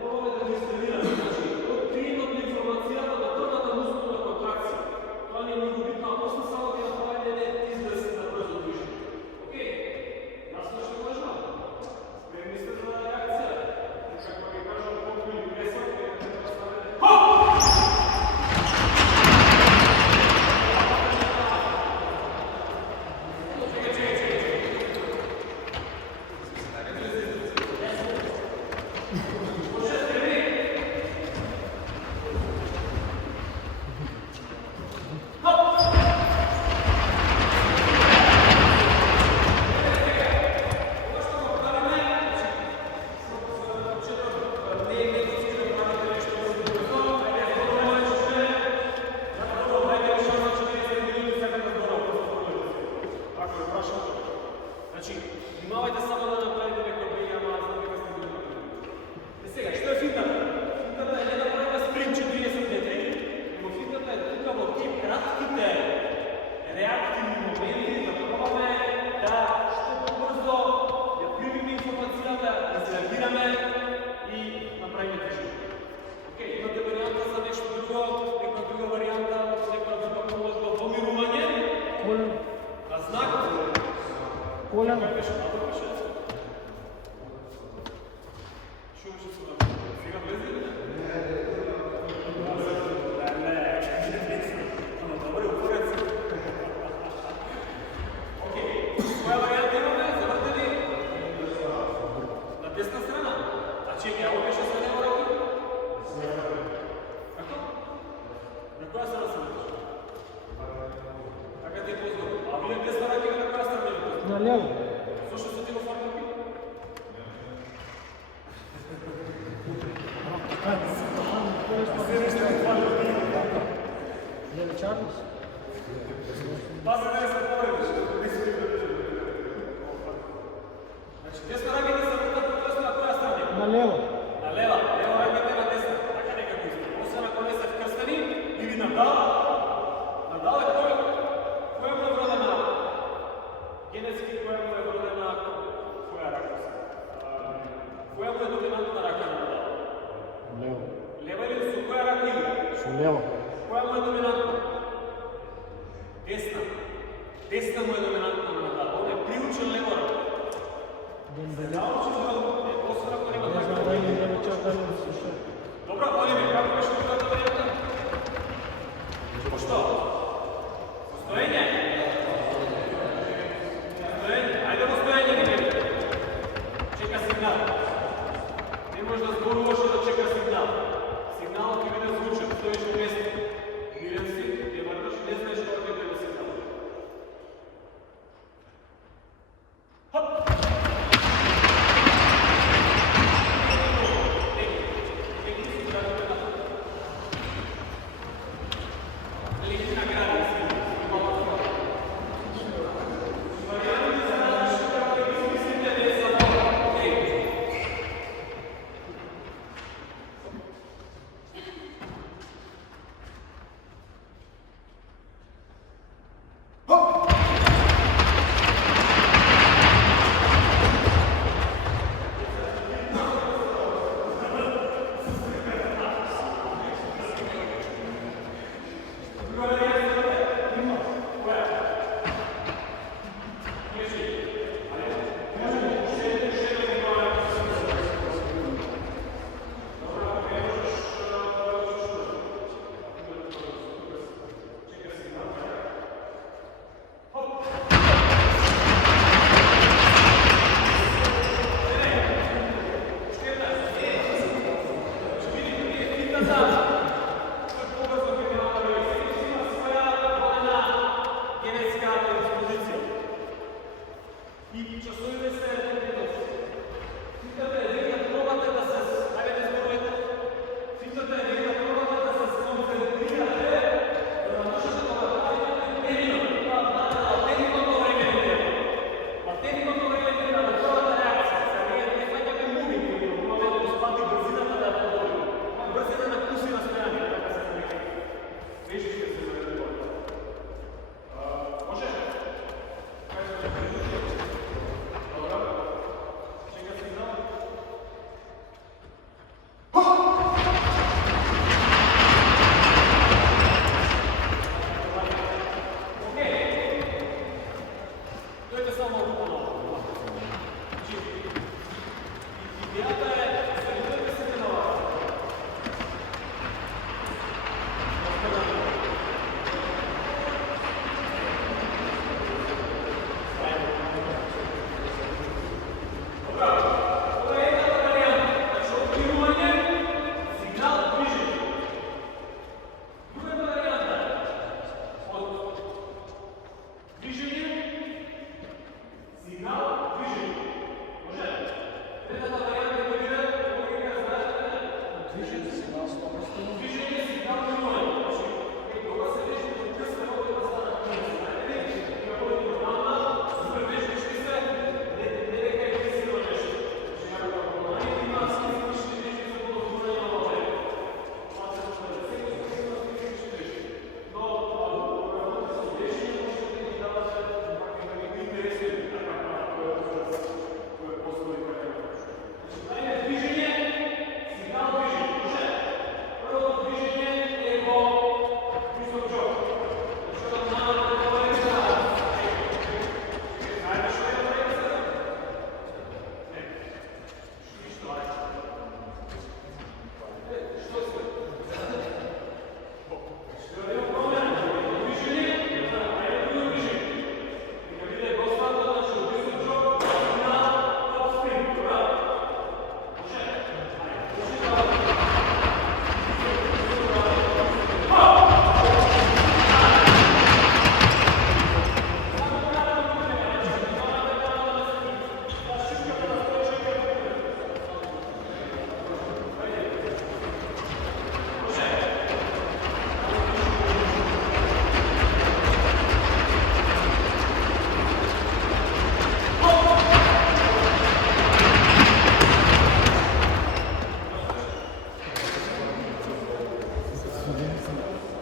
Пробваме да го инсталираме. Значи, от принудна информацията да која страна се вртиш? Така ти е познато. А вие десна рака на која страна е познато? На лево. Зошто се ти го фарка пи? Леви Чарлз. Пази да не се повредиш. Значи, десна рака да се вртат по десна, која страна е? На лево. На лева, лева раката е на десна. Така некако иска. Освен ако не се вкрстени или надал. Надал е која му е вродена генетски, која му е вродена која рака се? Која му е доминантна рака на надал? Лево. Лева или со која рака игра? Со лево. Која му е доминантна? Десна. Десна му е доминантна на надал. Он е приучен лева рака. Дембеле. Научен да е освен ако нема Не знам така. дали да ме чак дали да се шо. Добро, Оливер, како беше другата варијанта? Што? Стоење? Стоење? Ајде во стоење, не. Чека сигнал. Не можеш да зборуваш и да чека сигнал. Сигналот ќе биде звучен, стоиш во место. Мирен си, ќе врташ и не знаеш кога ќе биде сигнал. Хоп!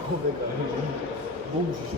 Kolega, bumšiš.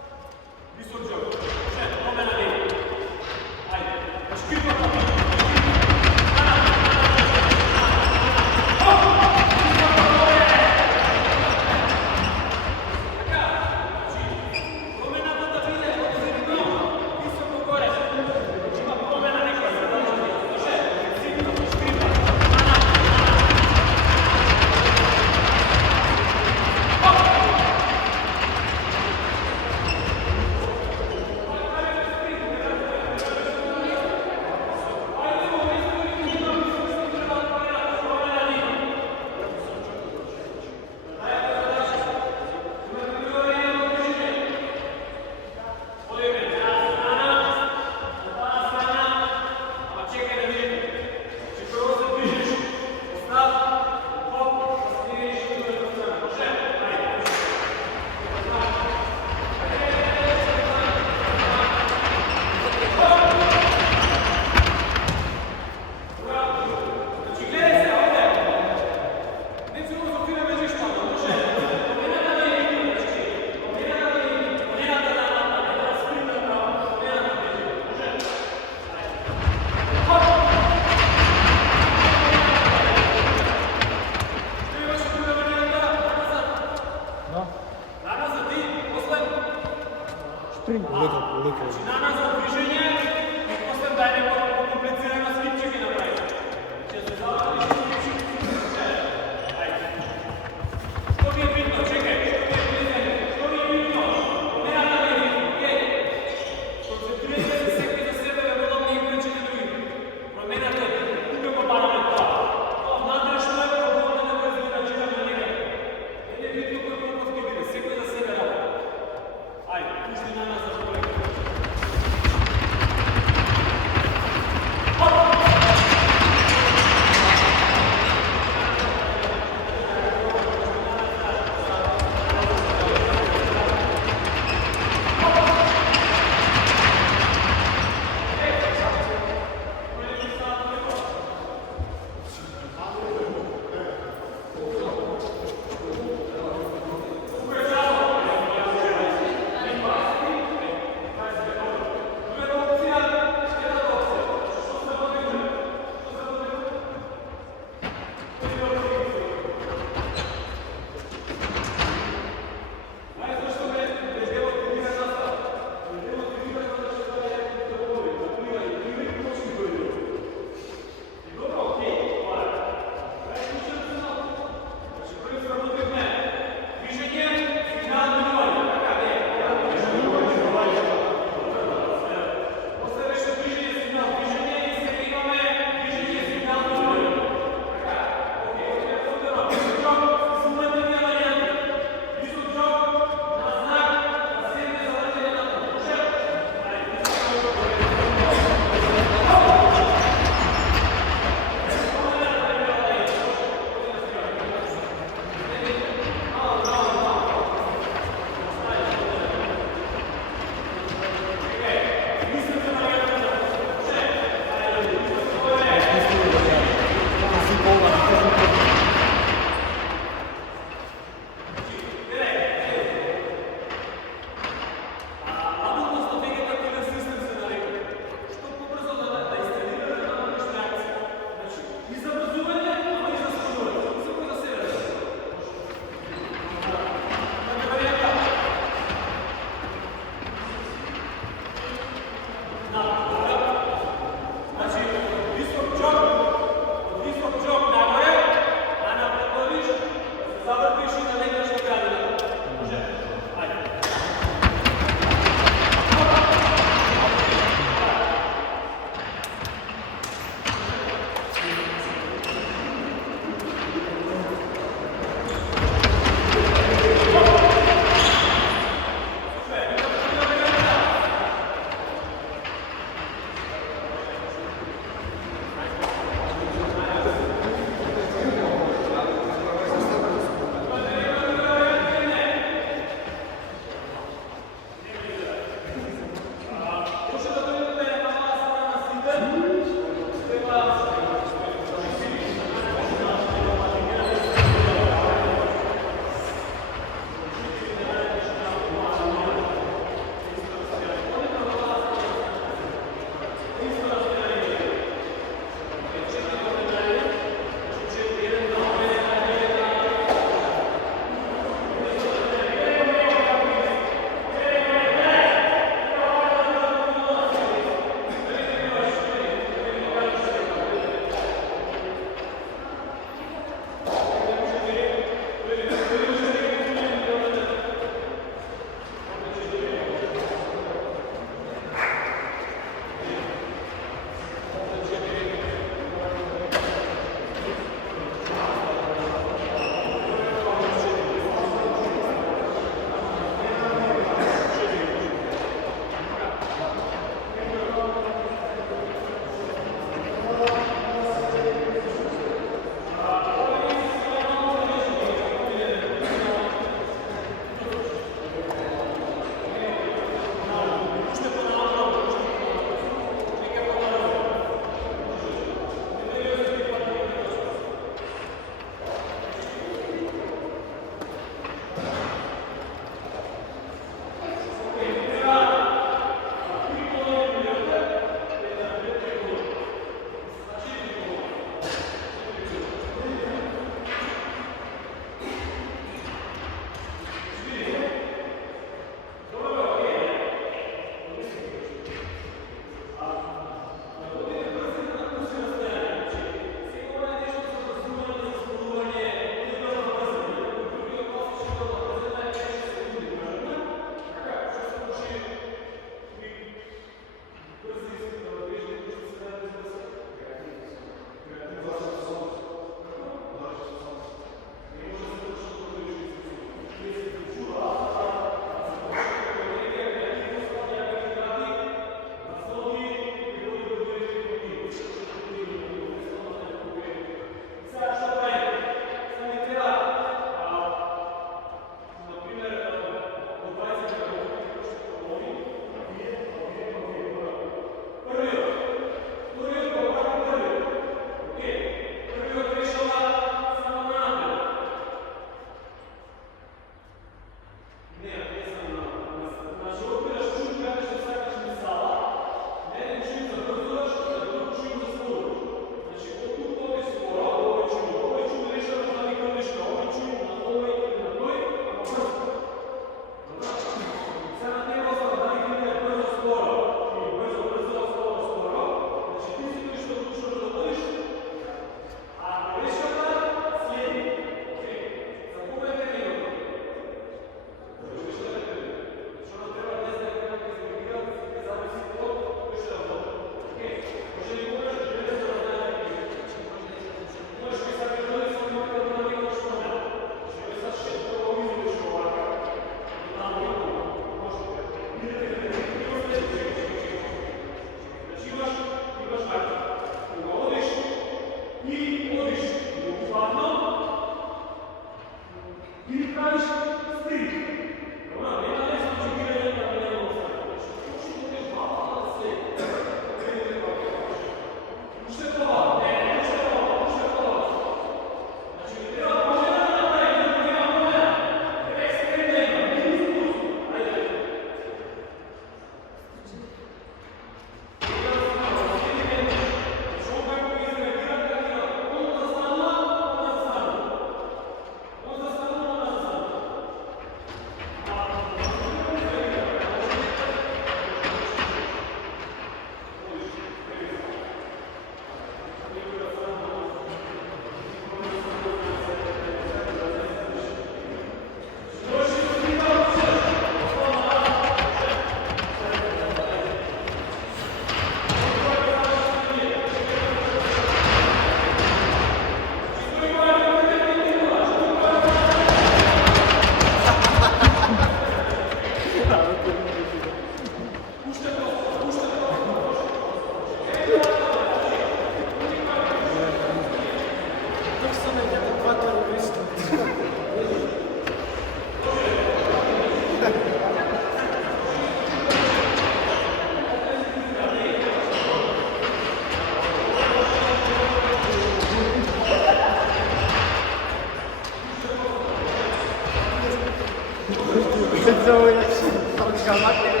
Pensavo che sono calmati che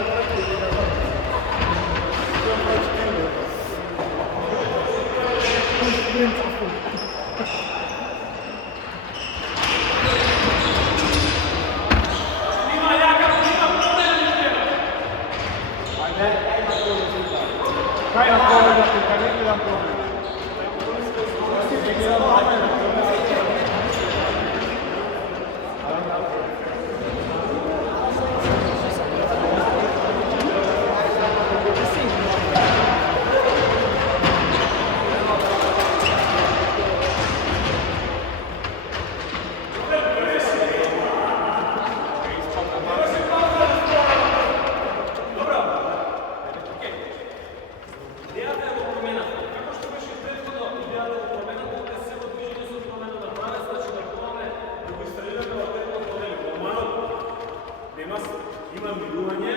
Vai un po' l'attaccamento da un po'. Идеята е го променя. Како што беше предходно, идеята е го променя, да се цело движење со промена на 12, значи да пробаме да го истрелираме во предходно промена. Омано, има милување,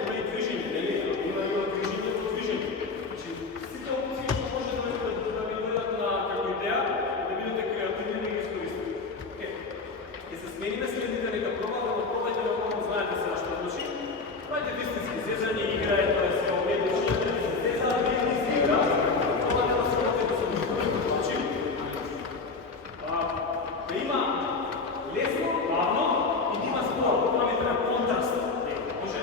има и движење, нели? Има движење по движење. Значи, сите опции што може да ви дојдат на како идеја, да бидете креативни и ги искористите. Ќе се смениме следните, нека пробаме, но пробајте да го знаете се на што значи. Правите вистински зезање, играјте, тоа е се обедничи. Да има лесно, бавно и да има спор. Това ми треба контраст. Може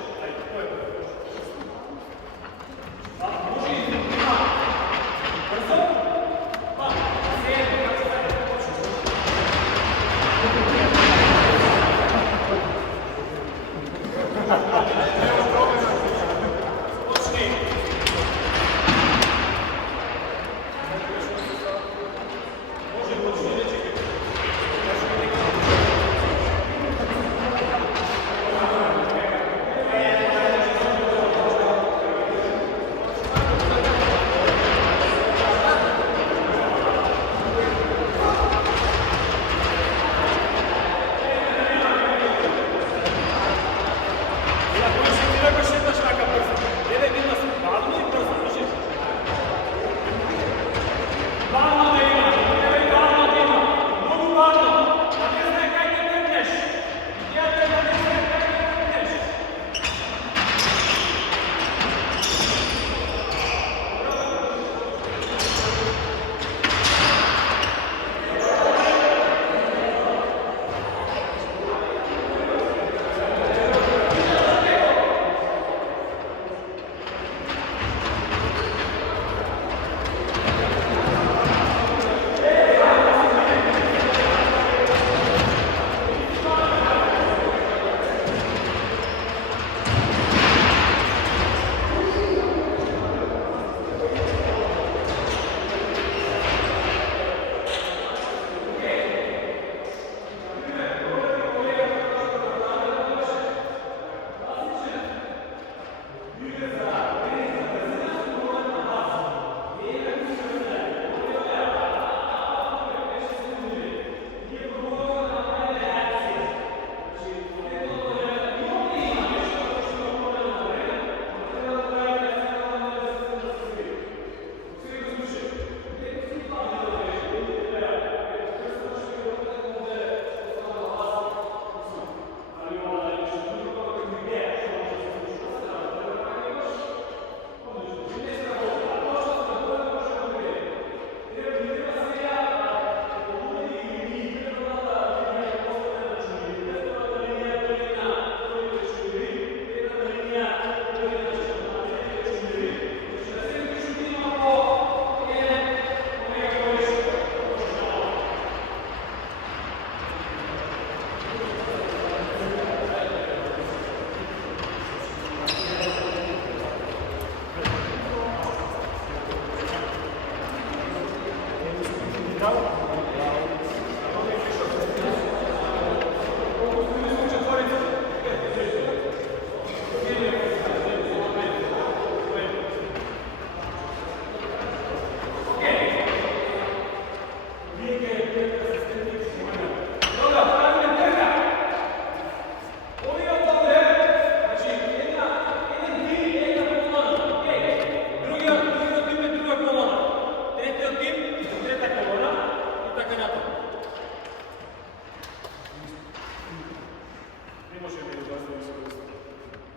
iskoristili.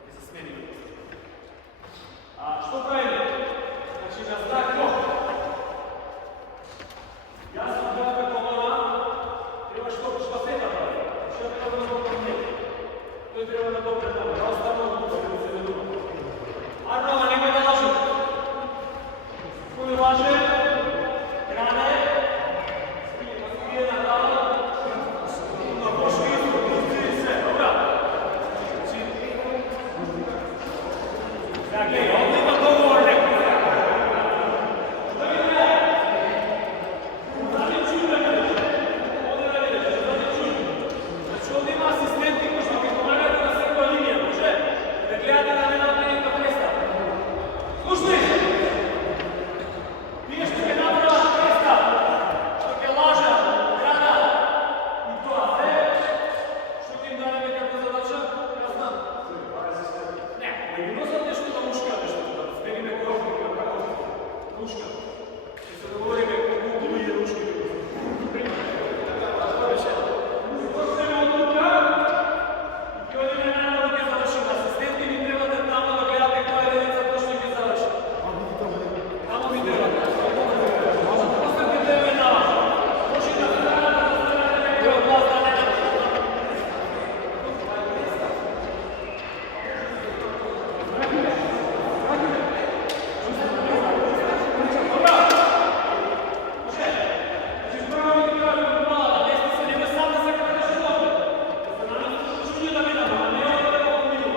I se smenili. A što pravimo? Znači na znak ko? Ja sam gledaka kolona, treba što seta pravi. Što je treba da zbog njega? To je treba da dobro damo. Ja ostanu od kuća, da se ne dugo. Arnova, nemoj da lažem. Koji laže? Grane? Spije na dala? Na pošli izbog, izbiri sve, dobra? Znači... Dakle, ovdje ima dogovor neko. Šta vi ne? Zadnji čuj da gledeš. Ovdje ne gledeš, zadnji čuj. Znači ovdje ima asistenti koji što ti pomagati na sve koja linija, može? Da gledate da ne napravi neka presta. Slušli? Nije što je napravila presta, što je laža, grana i to, a sve što ti im dane nekako zadača, ja znam. Ne, ne bi nosat nešto da muška nešto, da smeni neko rožnik, ili kako muška. I se dogovori neko Google i ručnik. Došli me od tuka i ovdje me nema da je završim asistenti, mi trebate tamo da gledate koja je redica točno je završim. Tamo mi trebate. Postavite tebe na vas. Možete da strana da zastavljate nekde od vas da ne napravite. Dobra! Može? Znači prvo mi ti kažem mala, da desti se, nemoj sam da se krateš u dobu. Da se naravno šunje da vidamo, a ne ovo da ovo vidu.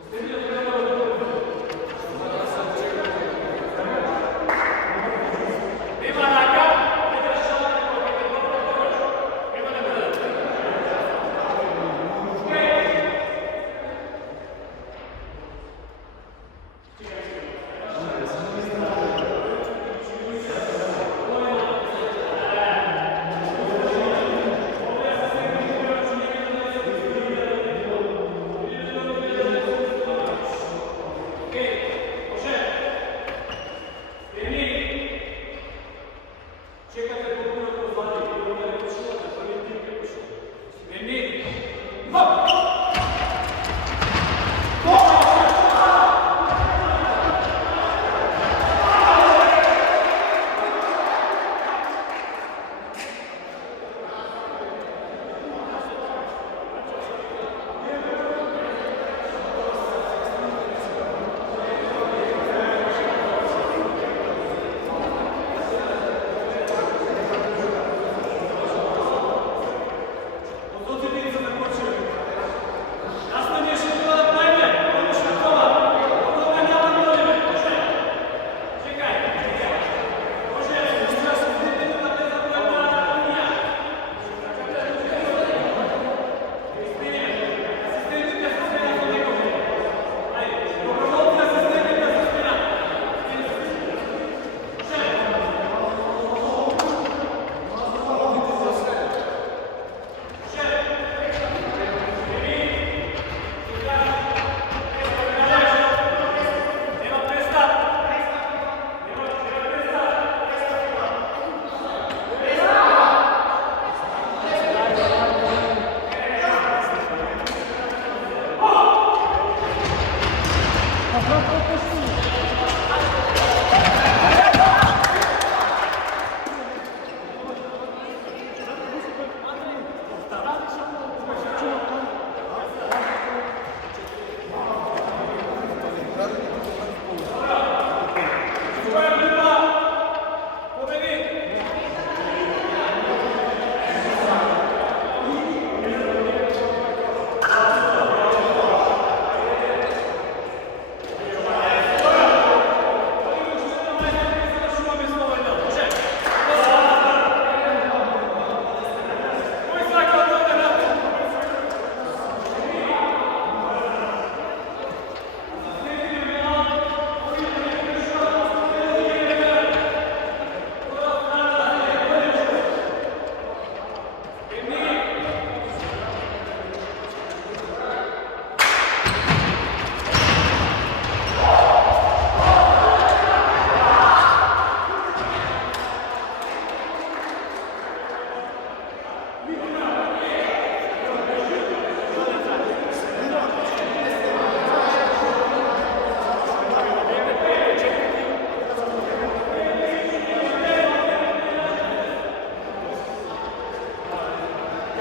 Ustedio treba da dobro. Nema raka, ne trebaš šalati kako te dobro dogaš. Nema da gledati. Čekate potpuno kroz vadi, ili onda ne počinjate, prvi tim ne počinjate. Spremni? Hop! Od socijetica da počinjate.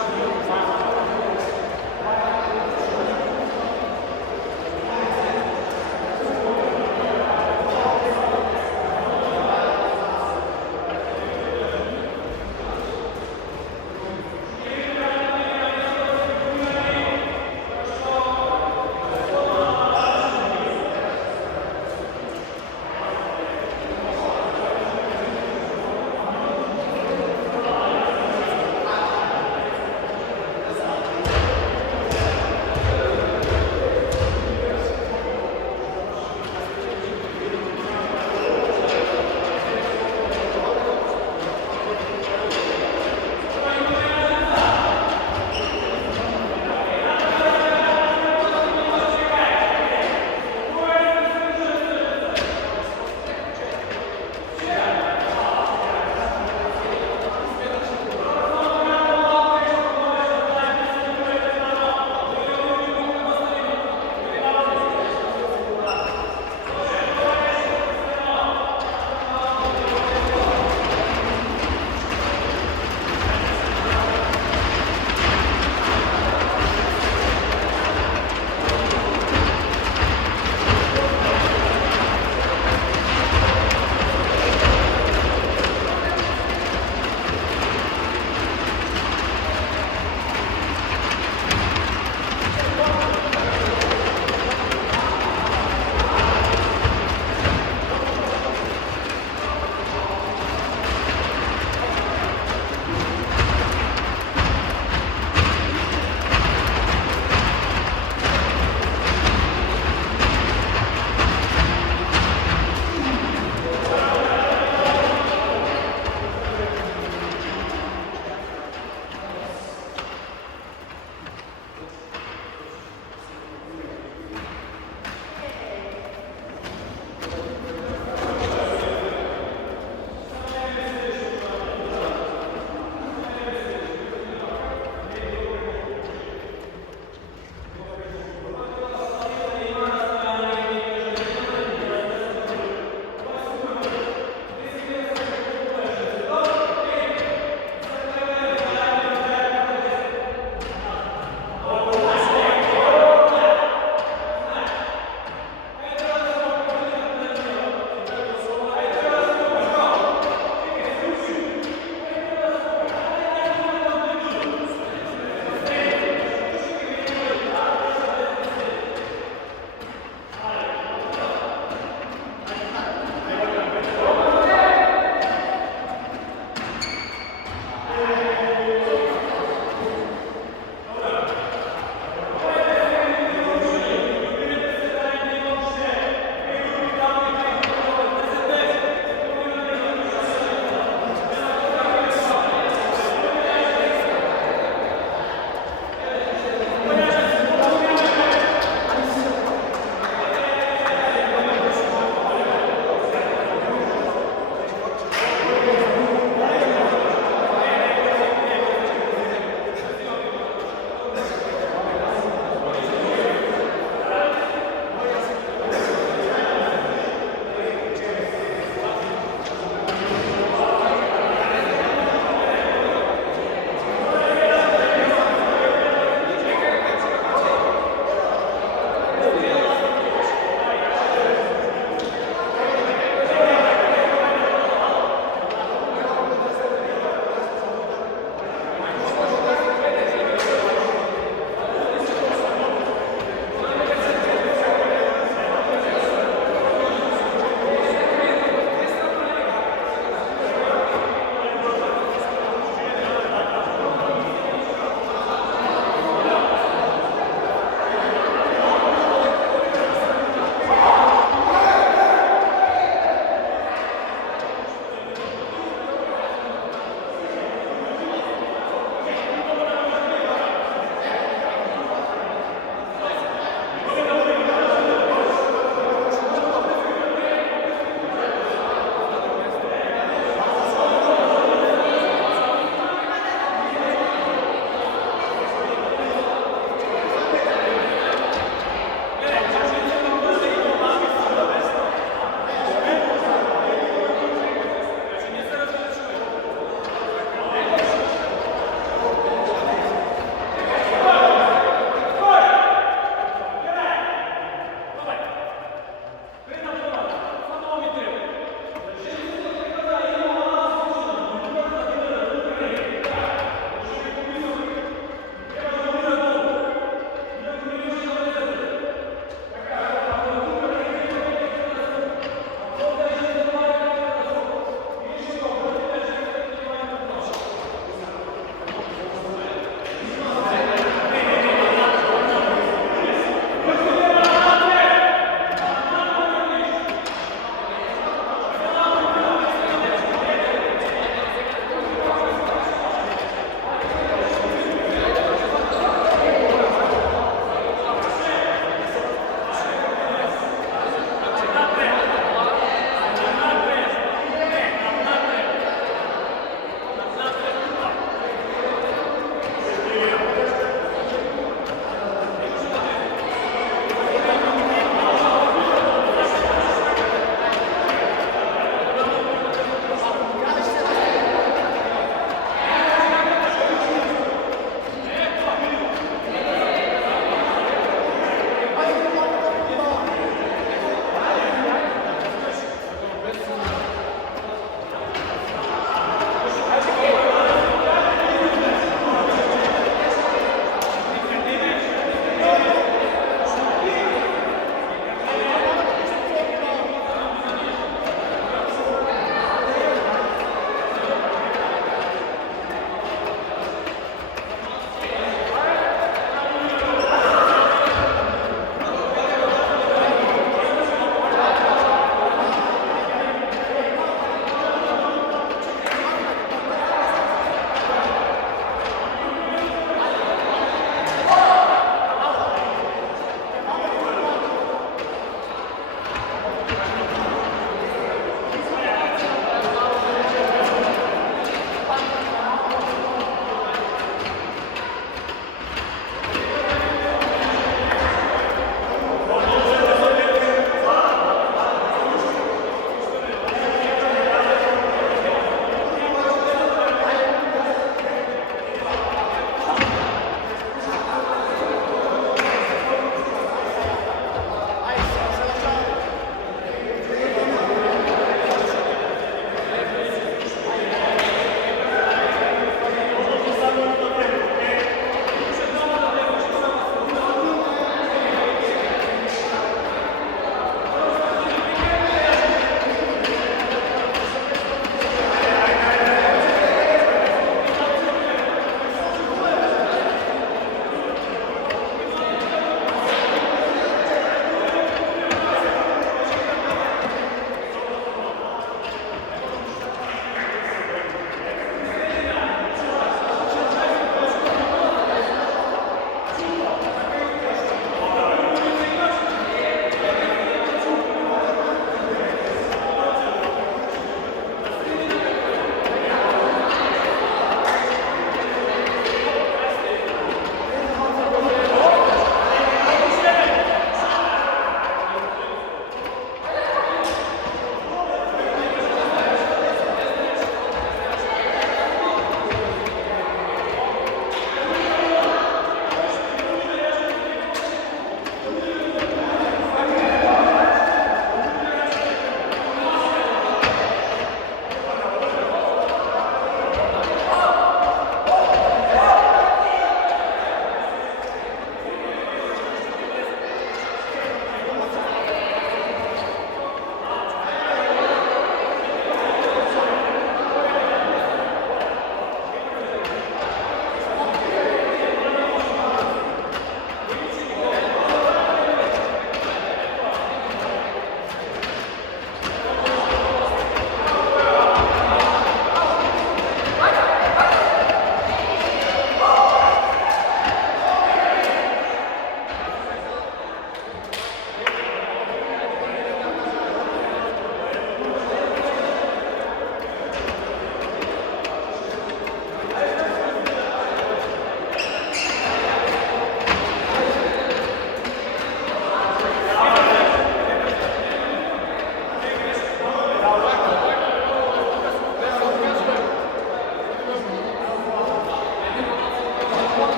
Grazie.